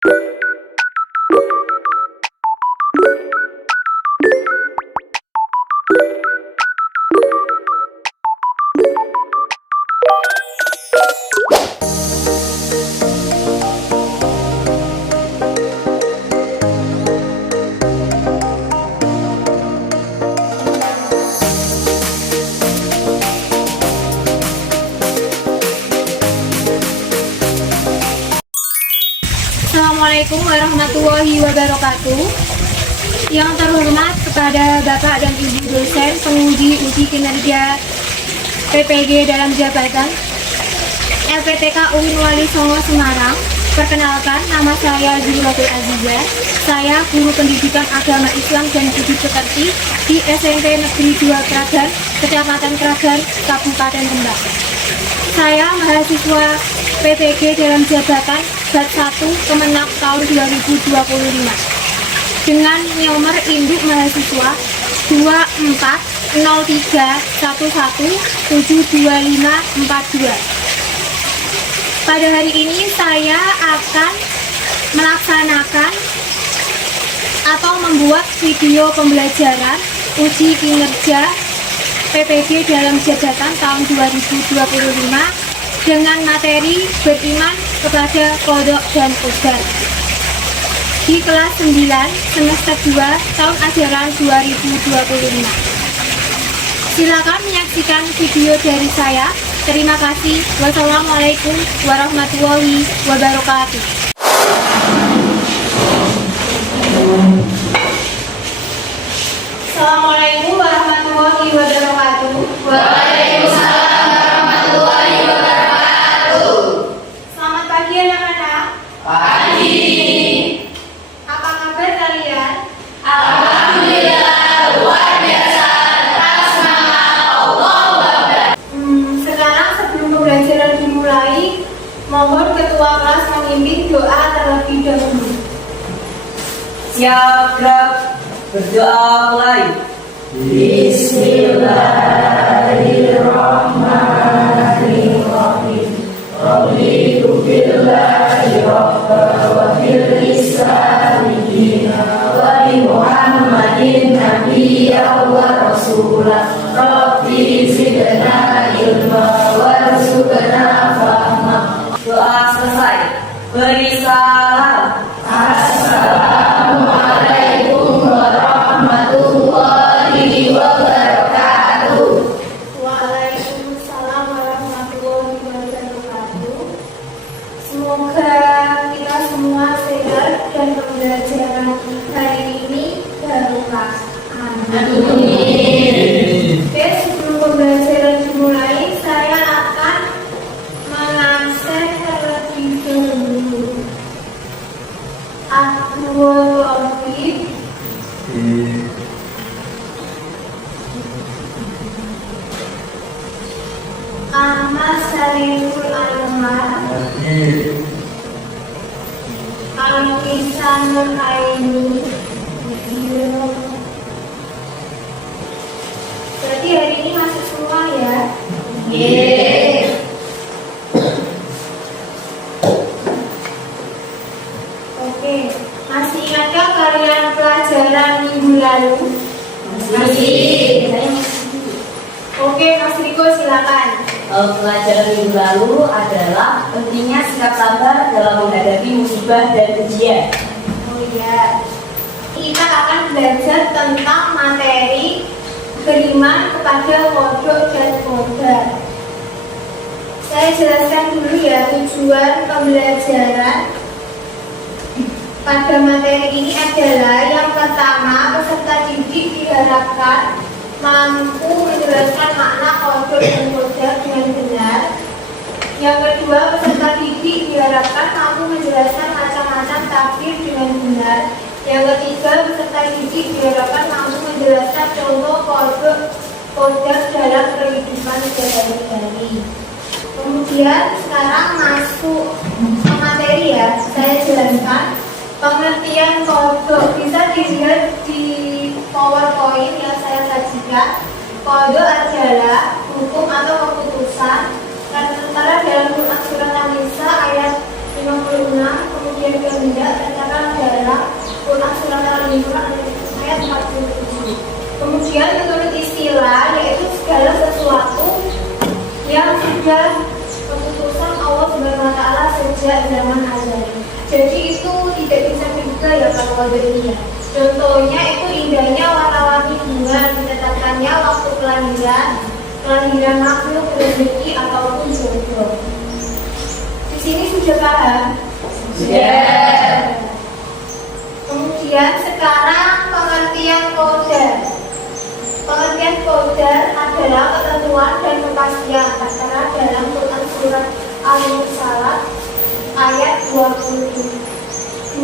Assalamualaikum warahmatullahi wabarakatuh. Yang terhormat kepada Bapak dan Ibu dosen penguji uji kinerja PPG dalam jabatan LPTK UIN Wali Songo Semarang. Perkenalkan, nama saya Zuratul Azizah. Saya guru pendidikan agama Islam dan budi pekerti di SMP Negeri 2 Kragan, Kecamatan Kragan, Kabupaten Rembang. Saya mahasiswa PPG dalam jabatan Bat 1 Kemenak tahun 2025 dengan nomor induk mahasiswa 240311722542. Pada hari ini saya akan melaksanakan atau membuat video pembelajaran uji kinerja PPG dalam jabatan tahun 2025 dengan materi beriman kepada kodok dan qadar di kelas 9 semester 2 tahun ajaran 2025. Silakan menyaksikan video dari saya. Terima kasih. Wassalamualaikum warahmatullahi wabarakatuh. Assalamualaikum warahmatullahi wabarakatuh. Waalaikumsalam warahmatullahi wabarakatuh. Selamat pagi anak-anak. Pagi. Apa kabar kalian? Alhamdulillah luar biasa. Tetap semangat. Allahu Akbar. Sekarang sebelum pembelajaran dimulai, mohon ketua kelas memimpin doa terlebih dahulu. Siap, gerak, berdoa mulai. Bismillahirrahmanirrahim. Raditu billahi rabba wa bil islami dina wa bi Muhammadin nabiyya wa rasulah. Rabbi zidna ilma warzuqna fahma. Doa selesai. Beri salam. Assalamualaikum warahmatullahi wabarakatuh. Waalaikumsalam warahmatullahi wabarakatuh. Semoga kita semua sehat dan pembelajaran hari ini barokah. Amin. Oke, sebelum pembelajaran dimulai, saya akan mengansel terlebih dahulu. Al-Wahid. Ahmad Saiful Anwar. Al-Insanul Aini. Berarti hari ini masuk semua ya? Yeay. Oke, masih ingatkah kalian pelajaran minggu lalu? Masih. Oke, Mas Riko silakan. Pelajaran minggu lalu adalah pentingnya sikap sabar dalam menghadapi musibah dan ujian. Oh iya, kita akan belajar tentang materi beriman kepada kodok dan qadar. Saya jelaskan dulu ya tujuan pembelajaran pada materi ini adalah yang pertama, peserta didik diharapkan mampu menjelaskan makna kodok dan qadar dengan benar. Yang kedua, peserta didik diharapkan mampu menjelaskan macam-macam takdir dengan benar. Yang ketiga, peserta didik diharapkan mampu menjelaskan contoh kodok qadar dalam kehidupan sehari-hari. Kemudian sekarang masuk ke materi ya, saya jelaskan pengertian kodok. Bisa dilihat di PowerPoint yang saya sajikan. Kodok adalah hukum atau keputusan yang tertera dalam Quran Surat An-Nisa ayat 56, kemudian kehendak Al-Imran ayat 47. Kemudian menurut istilah yaitu segala sesuatu yang sudah keputusan Allah Subhanahu wa taala sejak zaman azal. Jadi itu tidak bisa diduga ya kalau ada ini. Contohnya itu indahnya warna-warni bunga, ditetapkannya waktu kelahiran makhluk, rezeki ataupun jodoh. Di sini sudah paham? Sudah. Kemudian sekarang pengertian qadar. Pengertian qadar adalah ketentuan dan kepastian tertera dalam Quran surat Al-Mursalat ayat 23.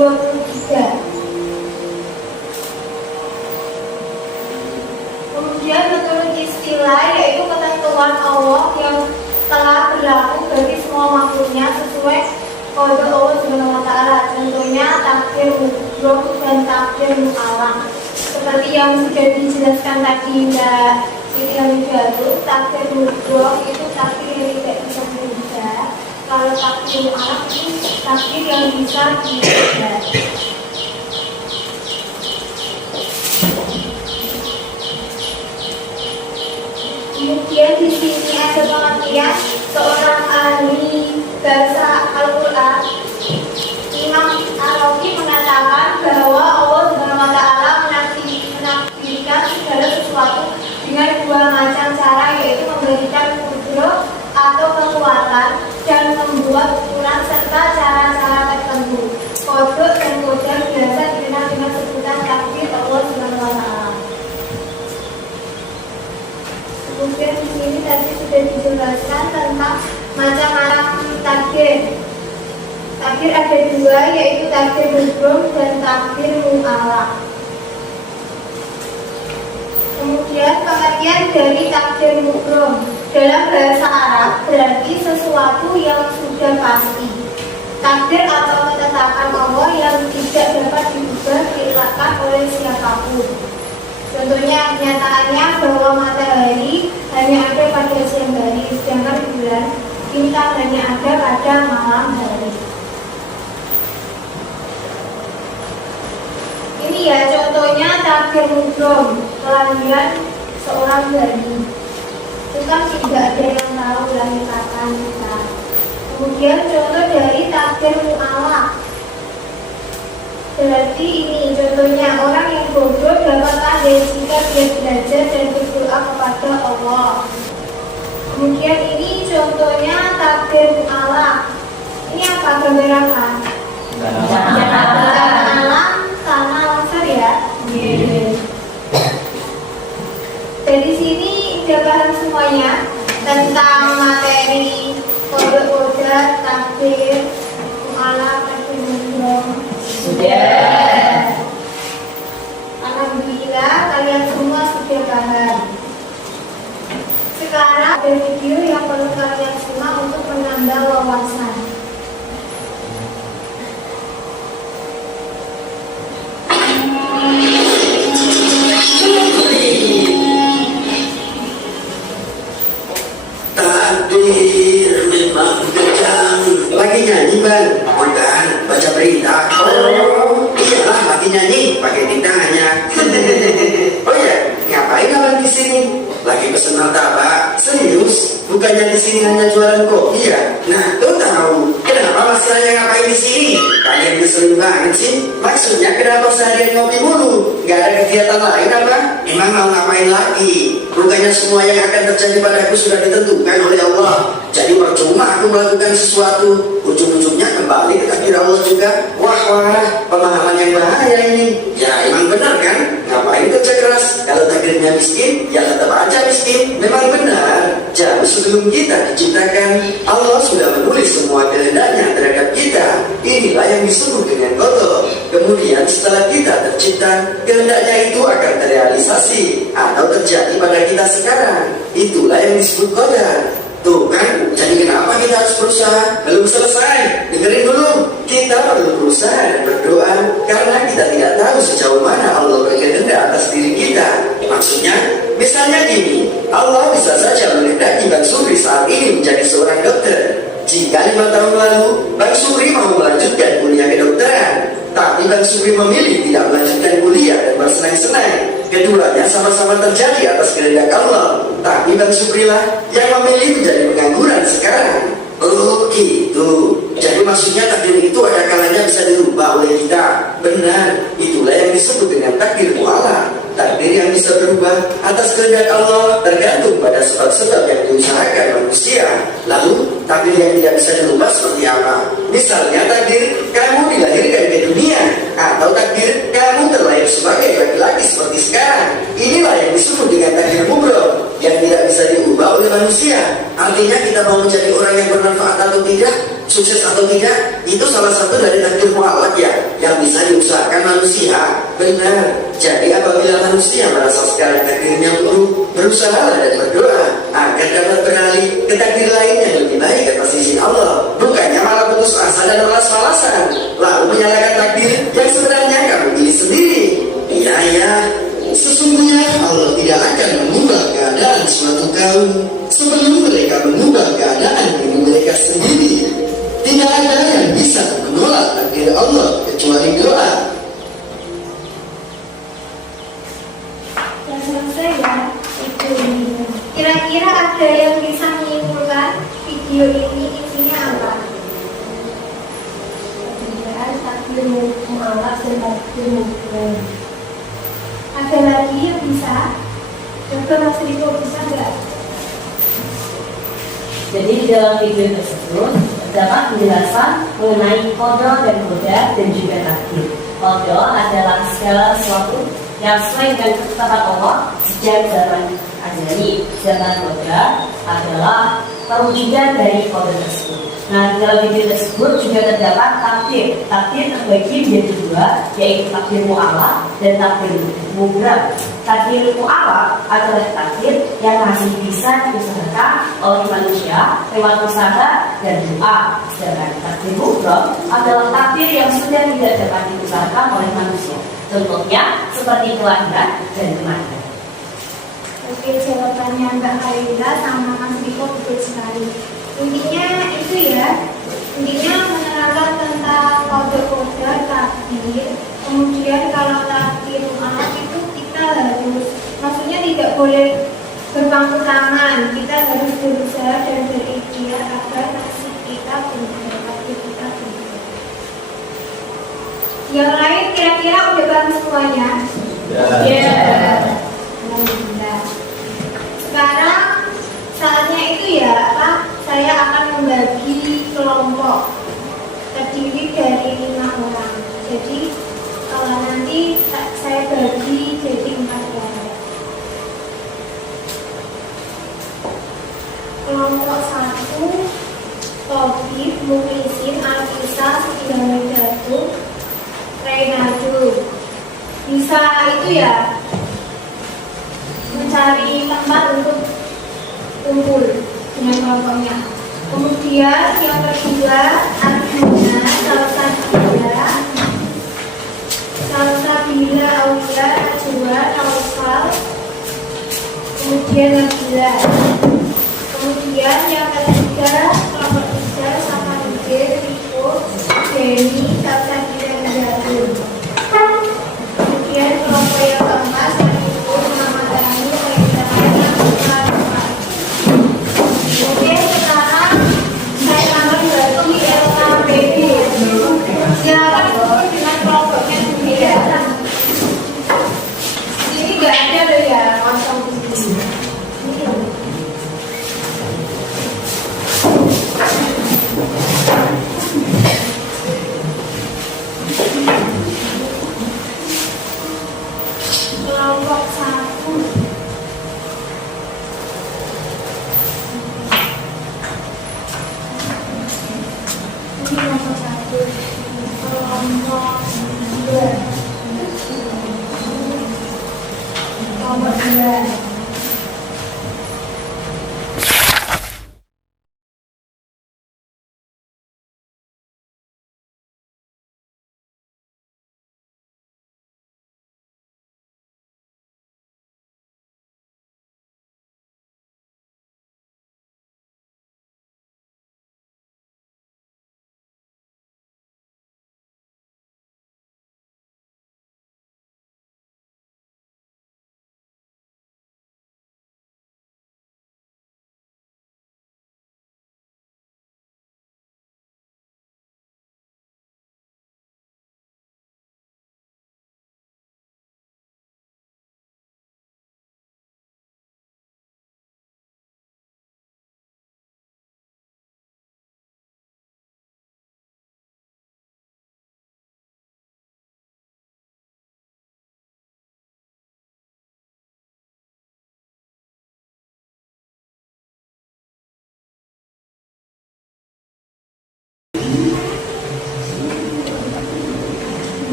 Kemudian menurut istilah yaitu ketentuan Allah yang telah berlaku bagi semua makhluknya sesuai kode Allah Subhanahu wa taala. Contohnya takdir mubrom dan takdir mu'alaq. Seperti yang sudah dijelaskan tadi Mbak Siti Hamidatu, takdir mubrom itu takdir yang tidak bisa dirubah. Kalau takdir mu'alaq itu takdir yang bisa dirubah. Kemudian di sini ada pengertian seorang ahli bahasa Al-Quran, Imam Ar-Razi mengatakan bahwa Allah Subhanahu wa taala menakdirkan segala sesuatu dengan dua macam cara, yaitu memberikan kudroh atau kekuatan dan membuat ukuran serta cara-cara tertentu. Kodok dan kodar biasa dikenal dengan sebutan takdir Allah Subhanahu wa taala. Kemudian di sini tadi sudah dijelaskan tentang macam-macam takdir. Takdir ada dua, yaitu takdir mubrom dan takdir mu'alaq. Kemudian pengertian dari takdir mubrom dalam bahasa Arab berarti sesuatu yang sudah pasti. Takdir atau ketetapan Allah yang tidak dapat diubah dilakukan oleh siapapun. Contohnya kenyataannya bahwa matahari hanya ada pada siang hari, sedangkan bulan, bintang hanya ada pada malam hari. Ini ya contohnya takdir mubrom, kelahiran seorang bayi. Itu kan tidak ada yang tahu lahir kapan kita. Kemudian contoh dari takdir mu'alaq. Berarti ini contohnya orang yang bodoh dapatlah dari jika dia belajar dan berdoa kepada Allah. Kemudian ini contohnya takdir mu'alaq. Ini apa gambaran? Alam tanah longsor ya. Dari sini udah paham semuanya tentang materi kode-kode takdir mu'alaq, takdir mubrom. Sudah. Alhamdulillah kalian semua sudah paham. Sekarang ada video yang perlu kalian simak untuk menambah wawasan. Takdir memang kejam. Lagi nyanyi Bang? Bukan, baca berita. Oh, iyalah lagi nyanyi, pakai tindahannya. Oh ya, ngapain kalian di sini? Lagi pesen martabak? Serius? Bukannya di sini hanya jualan kopi ya? Nah, tuh tahu. Kenapa masalahnya ngapain di sini? Kalian ngeselin banget sih. Maksudnya kenapa seharian ngopi mulu? Gak ada kegiatan lain apa? Emang mau ngapain lagi? Bukannya semua yang akan terjadi padaku sudah ditentukan oleh Allah. Jadi percuma aku melakukan sesuatu. Ujung-ujungnya kembali ke takdir Allah juga. Wah, pemahaman yang bahaya ini. Ya emang benar kan? Ngapain kerja keras? Kalau takdirnya miskin, ya tetap aja miskin. Memang benar. Jauh sebelum kita diciptakan, Allah sudah menulis semua kehendaknya terhadap kita. Inilah yang disebut dengan qada. Kemudian setelah kita tercipta, kehendaknya itu akan terrealisasi atau terjadi pada kita sekarang. Itulah yang disebut qadar. Tuh kan, jadi kenapa kita harus berusaha? Belum selesai, dengerin dulu. Kita perlu berusaha dan berdoa karena kita tidak tahu sejauh mana Allah berkehendak atas diri kita. Maksudnya, misalnya gini, Allah bisa saja menghendaki Bang Supri saat ini menjadi seorang dokter. Jika 5 tahun lalu Bang Supri mau melanjutkan kuliah kedokteran, tapi tapi Bang Supri memilih tidak melanjutkan kuliah dan bersenang-senang. Keduanya sama-sama terjadi atas kehendak Allah, tapi Bang Supri lah yang memilih menjadi pengangguran sekarang. Oh gitu. Jadi maksudnya takdir itu ada kalanya bisa dirubah oleh kita. Benar, itulah yang disebut dengan takdir mu'alaq. Takdir yang bisa berubah atas kehendak Allah tergantung pada sebab-sebab yang diusahakan manusia. Lalu takdir yang tidak bisa dirubah seperti apa? Misalnya takdir kamu dilahirkan ke dunia, atau takdir kamu terlahir sebagai laki-laki seperti sekarang. Inilah yang disebut dengan takdir mubrom yang tidak bisa diubah oleh manusia. Artinya kita mau menjadi orang yang bermanfaat atau tidak, sukses atau tidak, itu salah satu dari takdir mu'alaq ya, yang bisa diusahakan manusia. Benar. Jadi apabila manusia merasa sekarang takdirnya buruk, berusaha dan berdoa agar dapat beralih ke takdir lain yang lebih baik atas izin Allah, bukannya malah putus asa dan malas-malasan lalu menyalahkan takdir yang sebenarnya kamu pilih sendiri. Iya, sesungguhnya Allah tidak akan mengubah keadaan suatu kaum sebelum mereka mengubah keadaan diri mereka sendiri. Tidak ada yang bisa menolak takdir Allah kecuali doa. Ya selesai ya, itu ini. Kira-kira ada yang bisa menyimpulkan video ini isinya apa? Takdir mu'alaq dan takdir mubrom. Ada lagi yang bisa? Dr. Mas Riko bisa nggak? Jadi di dalam video tersebut terdapat penjelasan mengenai qada dan qadar dan juga takdir. Qada adalah segala sesuatu yang sesuai dengan ketetapan Allah sejak zaman azali. Sedangkan qadar adalah perwujudan dari qada tersebut. Nah, di dalam video tersebut juga terdapat takdir. Takdir terbagi menjadi dua, yaitu takdir mu'alaq dan takdir mubrom. Takdir mu'alaq adalah takdir yang masih bisa diusahakan oleh manusia lewat usaha dan doa. Sedangkan takdir mubrom adalah takdir yang sudah tidak dapat diusahakan oleh manusia. Contohnya seperti kelahiran dan kematian. Oke, jawabannya Mbak Haila sama Mas Riko betul sekali. Intinya itu ya, intinya menerangkan tentang kode-kode takdir. Kemudian kalau takdir mu'alaq itu kita harus, maksudnya tidak boleh berpangku tangan, kita harus berusaha dan berikhtiar agar nasib kita benar, takdir kita benar. Yang lain kira-kira udah paham semuanya? Ya. Alhamdulillah. Sekarang saatnya itu ya, saya akan membagi kelompok terdiri dari 5 orang. Jadi kalau nanti saya bagi jadi 4 kelompok. Kelompok 1, Tobib, Muklisin, Alkisa, Sidamidatu, Reynadu. Bisa itu ya, mencari tempat untuk kumpul dengan kelompoknya. Kemudian yang kedua, Arjuna, Salsabila, Aulia, Najwa, Naufal, kemudian Nabila. Kemudian yang ketiga, kelompok 3, Samarudin, Riko, Denny, Salsabila, Najwa. Kemudian kelompok yang keempat, Riko, Muhammad Rani, Oke, sekarang saya akan bagi LKPD. Silakan kumpul dengan kelompoknya sendiri ya. Ini nggak ada loh ya, kosong di sini. Kelompok 1. Kelompok 2, kelompok 2.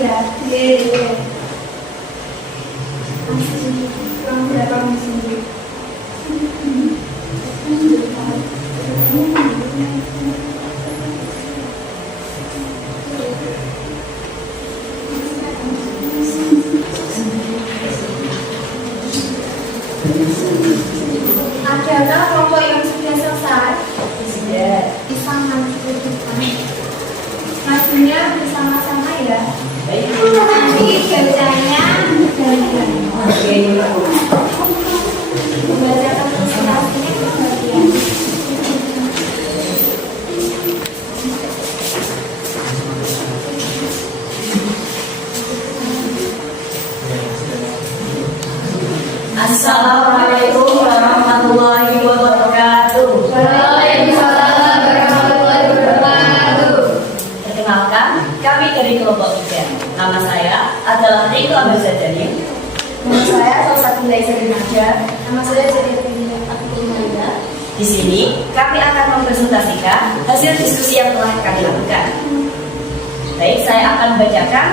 ya. Iya. Kurang berapa musim? Adakah kelompok yang sudah selesai? Sudah. Bisa menunjukkan. Maksudnya bersama-sama ya. Baik. Nanti kerjanya Oke. membacakan presentasinya ke bagian. Assalamualaikum warahmatullahi wabarakatuh. Waalaikumsalam warahmatullahi wabarakatuh. Perkenalkan, kami dari kelompok 3. Nama saya adalah Riko Abdul Zadani. Nama saya Sosat Laisa Dinaja. Nama saya Jadi Abdul Maida. Di sini kami akan mempresentasikan hasil diskusi yang telah kami lakukan. Baik, saya akan bacakan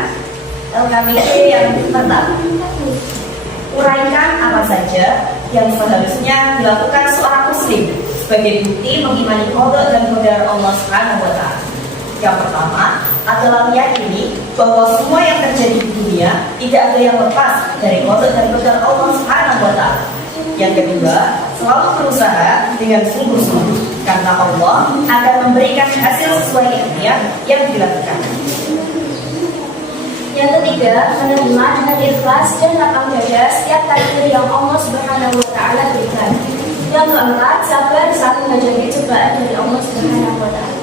LKMIT yang pertama. Uraikan apa saja yang seharusnya dilakukan seorang muslim sebagai bukti mengimani qada dan qadar Allah Subhanahu wa taala. Yang pertama adalah meyakini bahwa semua yang terjadi di dunia tidak ada yang lepas dari qada dan qadar Allah Subhanahu wa taala. Yang kedua, selalu berusaha dengan sungguh-sungguh karena Allah akan memberikan hasil sesuai ikhtiar yang dilakukan. Yang ketiga, menerima dengan ikhlas dan lapang dada setiap takdir yang Allah Subhanahu wa taala berikan. Yang keempat, sabar saat menghadapi cobaan dari Allah Subhanahu wa taala.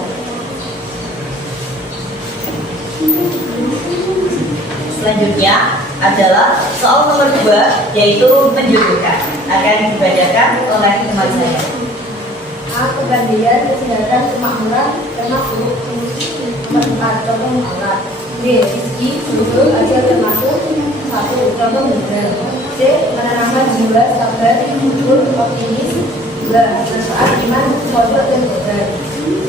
Selanjutnya adalah soal nomor 2, yaitu menjodohkan. Akan dibacakan oleh teman saya. A. Kebandian, kesehatan, kemakmuran, termasuk tempat contoh muamalah. B. Rezeki, betul, ajal termasuk 1. Contoh modal. C. Menanamkan jiwa, sabar, syukur, optimis. 2. Manfaat iman, kodok dan kodar. D.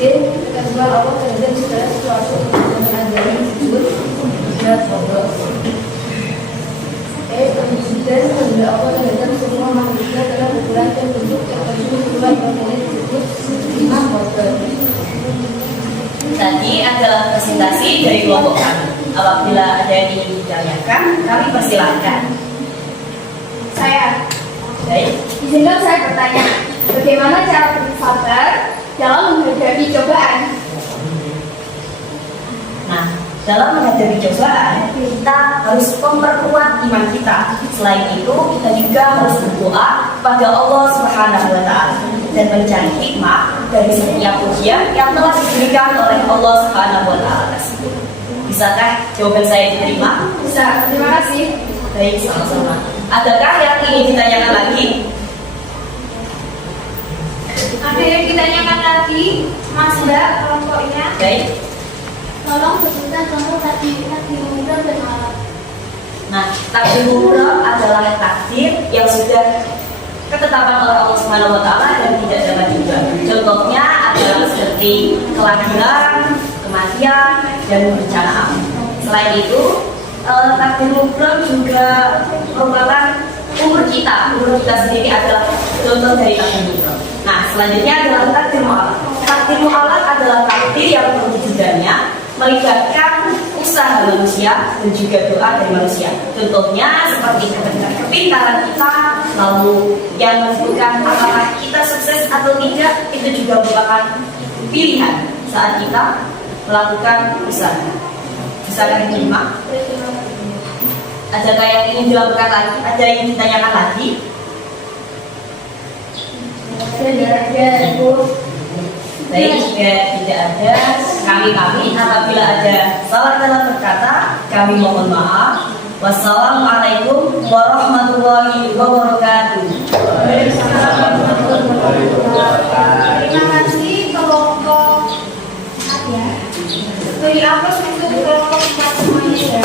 Kedua, Allah terhadap segala sesuatu dengan adanya disebut berat kodok. E. Kemudian kehendak Allah terhadap semua makhluknya telah berkurang dan bentuk tertentu keluar yang disebut lima kodok. Tadi adalah presentasi dari kelompok kami. Apabila ada yang ingin ditanyakan, kami persilahkan. Saya, Baik. izinkan saya bertanya, bagaimana cara bersabar dalam menghadapi cobaan? Nah, dalam menghadapi cobaan, kita harus memperkuat iman kita. Selain itu, kita juga harus berdoa pada Allah Subhanahu wa taala dan mencari hikmah dari setiap ujian yang telah diberikan oleh Allah Subhanahu wa taala. Bisakah jawaban saya diterima? Bisa, terima kasih. Baik, sama-sama. Adakah yang ingin ditanyakan lagi? Ada yang ditanyakan lagi, Mas Mbak, kelompoknya? Baik. Tolong sebutkan contoh takdir umrah dan alat. Nah, takdir umrah adalah takdir yang sudah ketetapan oleh Allah Subhanahu wa taala dan tidak dapat diubah. Contohnya adalah seperti kelahiran, kematian, dan bencana alam. Selain itu, takdir umrah juga merupakan umur kita sendiri adalah contoh dari takdir umrah. Nah, selanjutnya adalah takdir mu'alaf. Takdir mu'alaf adalah takdir yang perwujudannya melibatkan usaha manusia dan juga doa dari manusia. Contohnya seperti kepintaran kita, lalu yang menentukan apakah kita sukses atau tidak, itu juga merupakan pilihan saat kita melakukan usaha. Misalkan diterima. Adakah yang ingin dilakukan lagi? Ada yang ingin ditanyakan lagi? Ada, Bu. Baik, jika tidak ada, kami apabila ada salah dalam berkata, kami mohon maaf. Wassalamualaikum warahmatullahi wabarakatuh. Terima kasih kelompok ya. Beri aplaus untuk kelompok kita semuanya ya.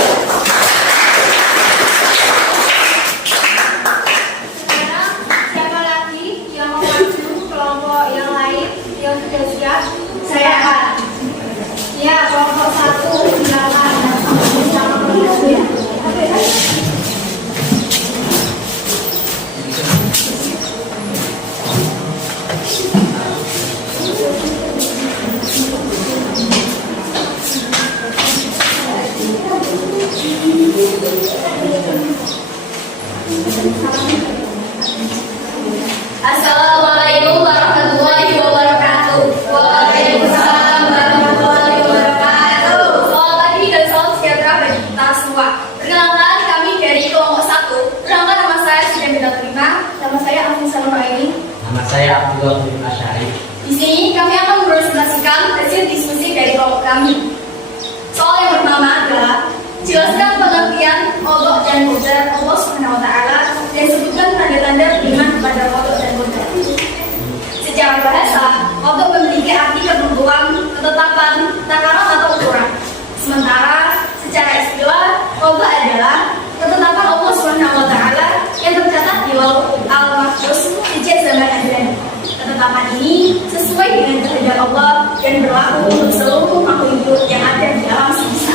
Sekarang siapa lagi yang mau maju kelompok yang lain yang sudah siap? Saya akan. Ya, kelompok 1 silakan. Sama Assalamualaikum warahmatullahi wabarakatuh. Waalaikumsalam warahmatullahi wabarakatuh. Selamat pagi dan salam sejahtera bagi kita semua. Perkenalkan, kami dari kelompok 1. Perkenalkan, nama saya Siti Bintang Prima. Nama saya Afisa Nuraini. Nama saya Abdullah bin Asyari. Di sini kami akan mempresentasikan hasil diskusi dari kelompok kami. Soal yang pertama adalah jelaskan pengertian qadha dan qadar Allah Subhanahu wa taala dan sebutkan tanda-tanda beriman kepada qadha dan qadar. Secara bahasa, qadha memiliki arti ketentuan, ketetapan, takaran atau ukuran. Sementara secara istilah, qadha adalah ketetapan Allah Subhanahu wa taala yang tercatat di Lauhul Mahfuz sejak zaman azali. Ketetapan ini sesuai dengan kehendak Allah dan berlaku untuk seluruh makhluk hidup yang ada di alam semesta.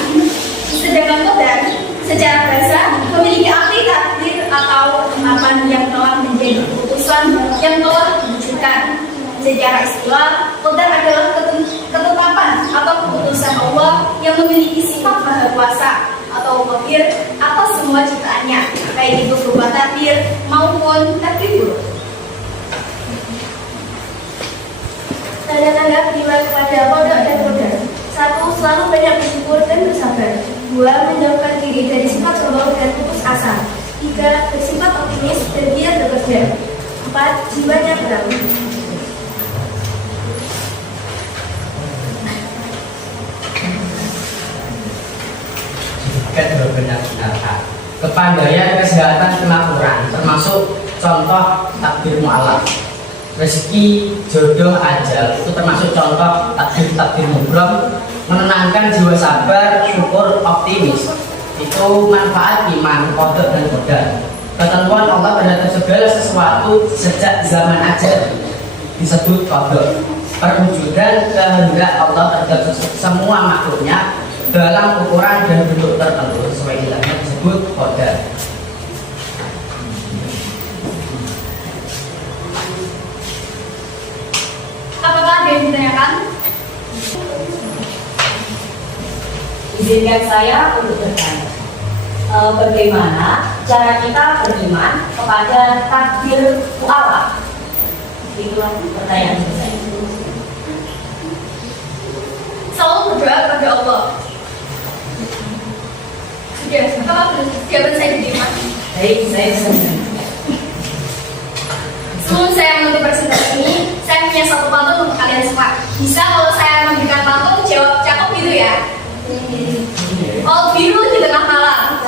Sedangkan qadar secara bahasa memiliki arti takdir atau ketetapan yang telah menjadi keputusan yang telah diwujudkan. Secara istilah, qadar adalah ketetapan atau keputusan Allah yang memiliki sifat maha kuasa atau qadir atas semua ciptaannya, baik itu berupa takdir maupun takdir buruk. Tanda-tanda beriman kepada qadha dan qadar. 1. Selalu banyak bersyukur dan bersabar. 2. Menjauhkan diri dari sifat sombong dan putus asa. 3. Bersifat optimis dan giat bekerja. 4. Jiwanya tenang. Benar-benar kepandaian, kesehatan, kemakmuran termasuk contoh takdir mu'alaf. Rezeki, jodoh, ajal itu termasuk contoh takdir mubrom. Menenangkan jiwa, sabar, syukur, optimis itu manfaat iman, qadha dan qadar. Ketentuan Allah terhadap segala sesuatu sejak zaman ajal disebut qadha. Perwujudan kehendak Allah terhadap semua makhluknya dalam ukuran dan bentuk tertentu sesuai ilahnya disebut qadar. Apakah ada yang ditanyakan? Izinkan saya untuk bertanya, bagaimana cara kita beriman kepada takdir mu'alaf? Itulah pertanyaan saya. Selalu berdoa kepada Allah. Sudah, apa jawaban saya diterima? Baik, saya bisa mendengar. Sebelum saya menutup presentasi ini, saya punya satu pantun untuk kalian semua. Bisa kalau saya memberikan pantun, jawab cakep gitu ya? Oh, biru di tengah malam.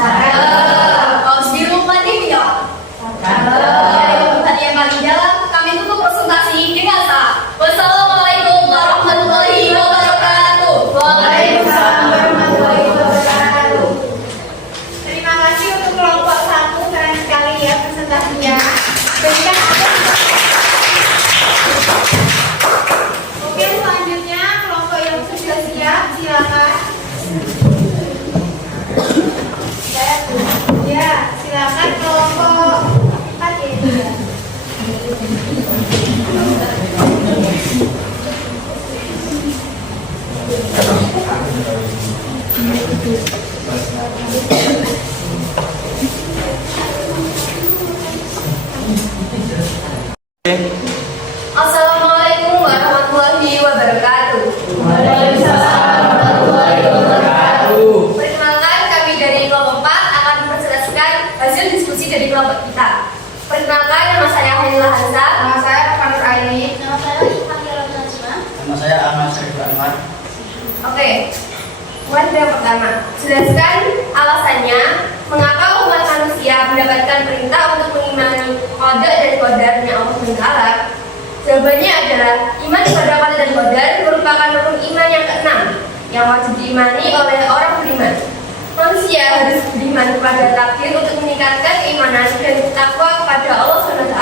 Oh, biru mati ya. Dari tadi yang paling dalam, kami tutup presentasi dengan salam. Wassalamualaikum warahmatullahi wabarakatuh. Waalaikumsalam warahmatullahi wabarakatuh. Terima kasih untuk kelompok 1, keren sekali ya presentasinya. Berikan Oke, selanjutnya kelompok yang sudah siap, silakan. Ya, silakan kelompok 4 ya. Assalamualaikum warahmatullahi wabarakatuh. Perkenalkan, kami dari kelompok 4 akan mempresentasikan hasil diskusi dari kelompok kita. Perkenalkan, nama saya Hailillah Hansa. Nama saya Fanur Aini. Nama saya Fahira Najma. Nama saya Ahmad Syariful Anwar. Oke, poin yang pertama, jelaskan alasannya mengapa umat manusia mendapatkan perintah untuk mengimani qadha dan qadarnya Allah SWT. Jawabannya adalah iman kepada qadha dan qadar merupakan rukun iman yang keenam yang wajib diimani oleh orang beriman. Manusia harus beriman kepada takdir untuk meningkatkan keimanan dan takwa kepada Allah SWT.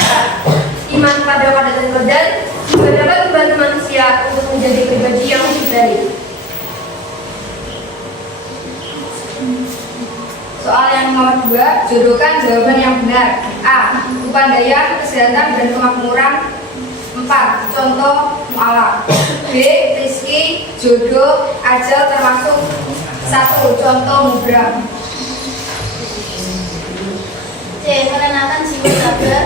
Iman kepada qadha dan qadar juga dapat membantu manusia untuk menjadi pribadi yang lebih baik. Soal yang nomor 2, jodohkan jawaban yang benar. A. Kepandaian, kesehatan, dan kemakmuran. 4. Contoh mu'alaf. B. Rizki, jodoh, ajal termasuk 1. Contoh mubram. menenangkan jiwa sabar,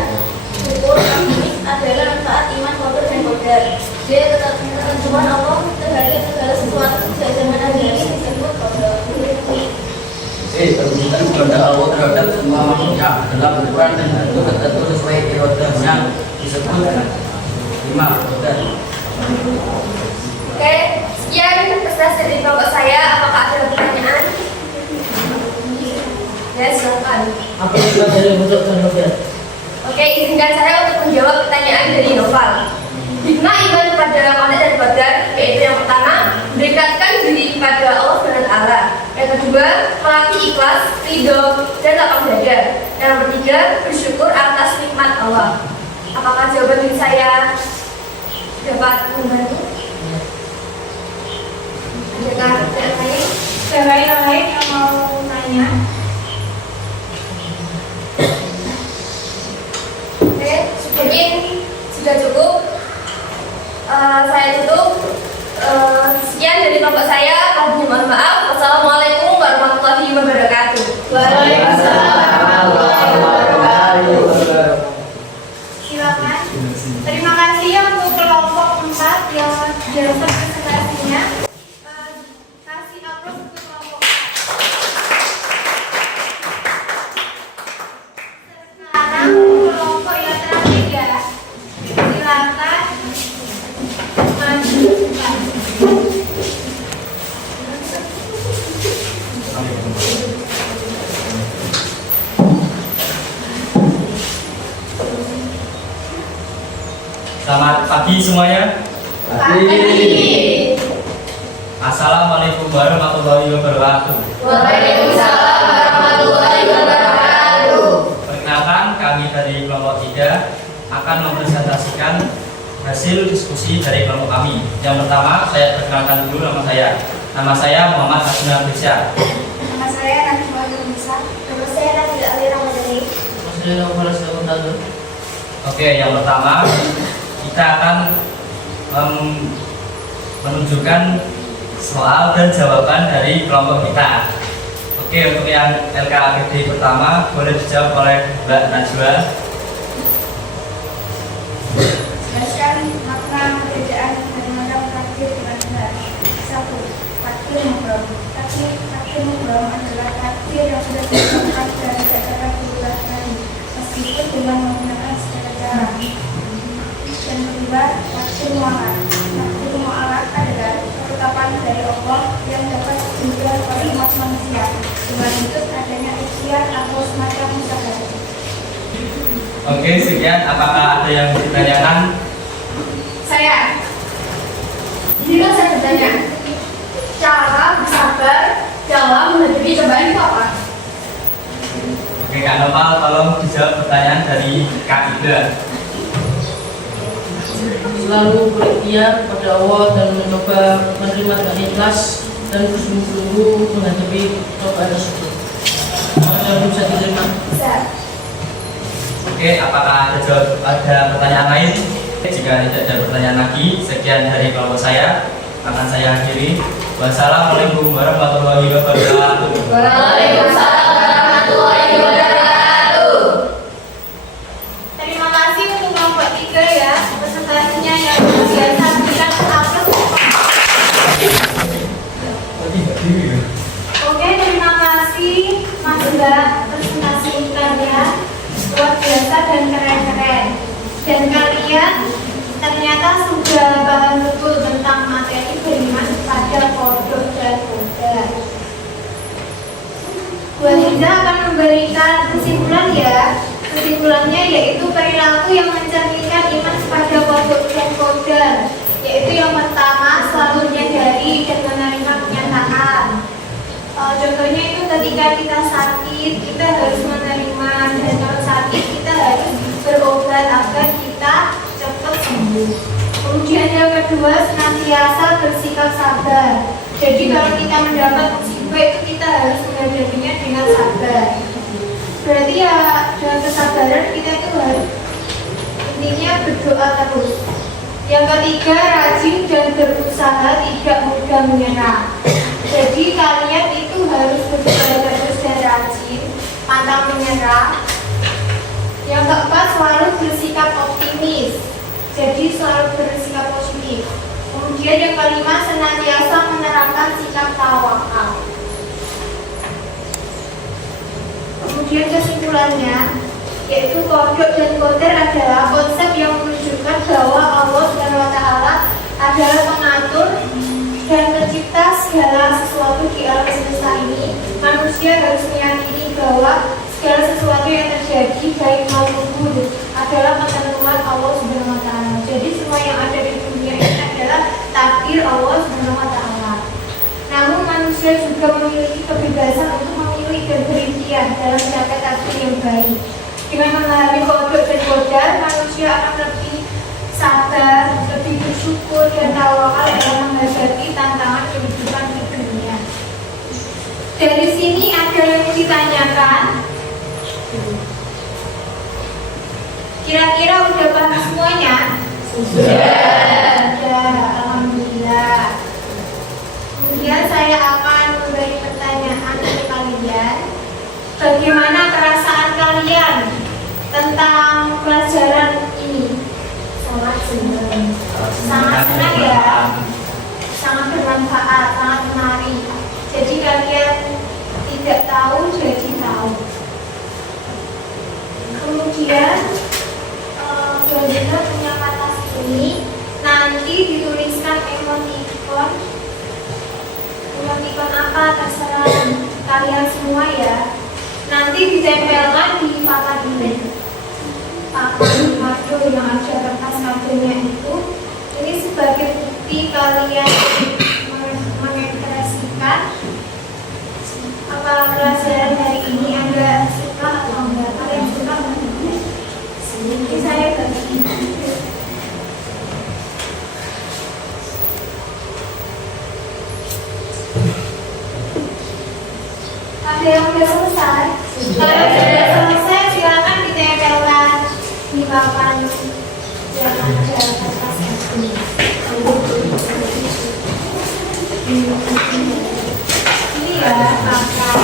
syukur, optimis adalah manfaat iman kotor dan kodar. D. Ketentuan Allah terhadap segala sesuatu sejak zaman Nabi disebut kodar. Permintaan kepada Allah terhadap semua makhluknya adalah ukuran dan bentuk tertentu sesuai irodahnya disebut 5 kodar. Oke, sekian pesan dari kelompok saya. Apakah ada pertanyaan? Ya, silakan. Apa yang dari bentuk dan kodar? Oke, izinkan saya untuk menjawab pertanyaan dari Noval. Hikmah iman kepada qada dan qadar, yaitu yang pertama, mendekatkan diri kepada Allah SWT. Yang kedua, melatih ikhlas, ridho, dan lapang dada. Yang ketiga, bersyukur atas nikmat Allah. Apakah jawaban dari saya dapat membantu? Adakah pertanyaan lain? Siapa yang lain yang mau nanya? Oke, mungkin sudah cukup. Saya tutup. Sekian dari kelompok saya. Mohon maaf. Wassalamualaikum warahmatullahi wabarakatuh. Waalaikumsalam warahmatullahi wabarakatuh. Silakan. Terima kasih ya untuk kelompok 4 yang jasa presentasinya. Kasih aplaus untuk kelompok 4. Sekarang kelompok yang terakhir ya. Silakan maju. Selamat pagi semuanya. Pagi. Assalamualaikum warahmatullahi wabarakatuh. Waalaikumsalam warahmatullahi wabarakatuh. Perkenalkan, kami dari kelompok 3 akan mempresentasikan hasil diskusi dari kelompok kami. Yang pertama, saya perkenalkan dulu nama saya. Nama saya Muhammad Hasnul Abdisya. Nama saya Najwa Yunisa. Nama saya Nabil Ali Ramadhani. Oke, yang pertama kita akan menunjukkan soal dan jawaban dari kelompok kita. Oke, untuk yang LKAGD pertama boleh dijawab oleh Mbak Najwa. Jelaskan makna perbedaan kadang-kadang takdir dengan benar. 1. Takdir mubrom. Takdir mubrom adalah takdir yang sudah ditetapkan dan tidak dapat berubah lagi, meskipun dengan menggunakan segala cara. Dan kedua, takdir mu'alak. Takdir mu'alak adalah ketetapan dari Allah yang dapat diubah oleh umat manusia dengan wujud adanya ujian atau semacam usaha. Oke, sekian. Apakah ada yang ditanyakan? Saya. Jadi kan saya bertanya, cara bersabar dalam menghadapi cobaan itu apa? Oke, Kak Nopal, tolong dijawab pertanyaan dari Kak Ida. Selalu berikhtiar pada Allah dan mencoba menerima dengan ikhlas dan bersungguh-sungguh menghadapi cobaan tersebut. Yang bisa diterima. Bisa. Oke, apakah ada pertanyaan lain? Jika tidak ada pertanyaan lagi, sekian dari kelompok saya. Akan saya akhiri. Wassalamualaikum warahmatullahi wabarakatuh. Waalaikumsalam warahmatullahi wabarakatuh. Terima kasih untuk kelompok 3 ya. Presentasinya yang biasa berikan aplaus. Oke, terima kasih Mas Mbak, presentasi kalian luar biasa dan keren-keren. Dan kalian ternyata sudah paham betul tentang materi beriman pada kodok dan kodar. Bu Aziza akan memberikan kesimpulan ya. Kesimpulannya yaitu perilaku yang mencerminkan iman kepada kodok dan kodar, yaitu yang pertama selalu menyadari dan menerima kenyataan. Contohnya itu ketika kita sakit, kita harus menerima, dan kalau sakit kita harus berobat agar kita cepat sembuh. Kemudian yang kedua, senantiasa bersikap sabar. Jadi kalau kita mendapat musibah itu kita harus menghadapinya dengan sabar. Berarti ya dengan kesabaran kita itu harus intinya berdoa terus. Yang ketiga, rajin dan berusaha, tidak mudah menyerah. Jadi kalian itu harus berusaha terus dan rajin, pantang menyerah. Jadi selalu bersikap positif. Kemudian yang kelima, senantiasa menerapkan sikap tawakal. Kemudian kesimpulannya, yaitu kodok dan koder adalah konsep yang menunjukkan bahwa Allah SWT adalah pengatur dan pencipta segala sesuatu di alam semesta ini. Manusia harus meyakini bahwa segala sesuatu yang terjadi baik maupun buruk adalah ketentuan Allah SWT. Jadi semua yang ada di dunia ini adalah takdir Allah SWT. Namun manusia juga memiliki kebebasan untuk memilih dan berikhtiar dalam mencapai takdir yang baik. Dengan memahami kodok dan kodar, manusia akan lebih sabar, lebih bersyukur dan tawakal dalam menghadapi tantangan kehidupan di dunia. Dari sini ada yang ditanyakan. Kira-kira udah paham semuanya? Sudah, alhamdulillah. Kemudian saya akan memberi pertanyaan ke kalian. Bagaimana perasaan kalian tentang pelajaran ini? Sangat senang. Sangat senang ya. Sangat bermanfaat, sangat menarik. Jadi kalian tidak tahu jadi tahu. Kemudian Bunda punya kata ini nanti dituliskan emoticon. Emoticon apa terserah kalian semua ya. Nanti ditempelkan di papan ini. Papan kado yang ada kertas kadonya itu. Ini sebagai bukti kalian mengekspresikan apa pelajaran hari ini Anda suka atau enggak. Kalian suka atau enggak? Ini saya bagi. Ada yang sudah selesai? Kalau sudah selesai, silakan ditempelkan di papan yang ada kertas ini. Ini ya papan.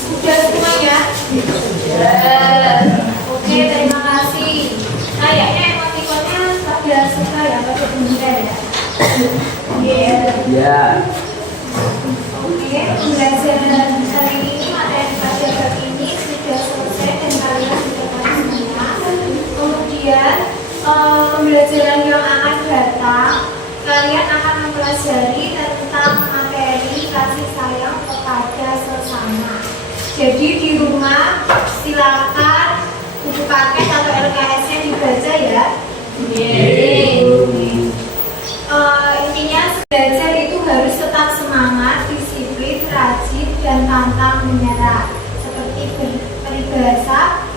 Sudah semuanya? Oke, terima kasih. Kayaknya emotikonnya pada suka ya, pada bunda ya. Ya. Oke, pembelajaran hari ini materi pelajaran ini sudah selesai dan kalian sudah paham semua. Kemudian pembelajaran yang akan datang, kalian akan mempelajari tentang materi kasih sayang kepada sesama. Jadi di rumah silakan buku paket atau LKS-nya dibaca ya. Intinya belajar itu harus tetap semangat, disiplin, rajin, dan pantang menyerah. Seperti peribahasa,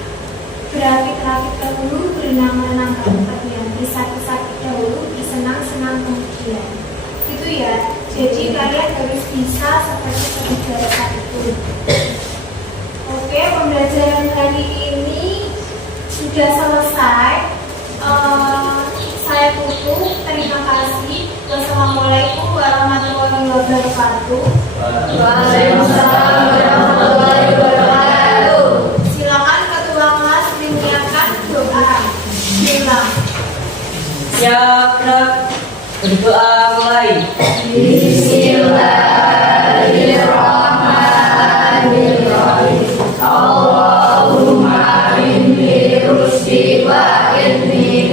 berakit-rakit dahulu, berenang-renang kemudian, disakit-sakit dahulu, disenang-senang kemudian. Gitu ya. Jadi kalian harus bisa seperti peribahasa itu. Oke, pembelajaran hari ini sudah selesai. Saya tutup. Terima kasih. Wassalamualaikum warahmatullahi wabarakatuh. Waalaikumsalam warahmatullahi wabarakatuh. Silakan ketua kelas menyiapkan doa. Bismillah. Siap, Nak. Berdoa mulai. Bismillahirrahmanirrahim. Allahumma inni rusdi wa inni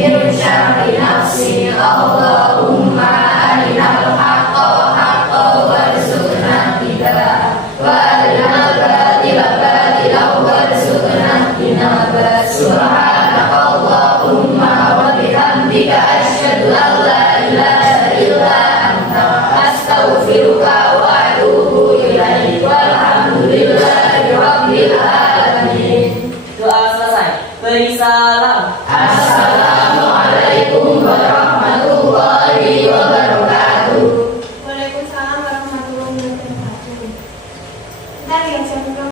sebentar ya, saya buka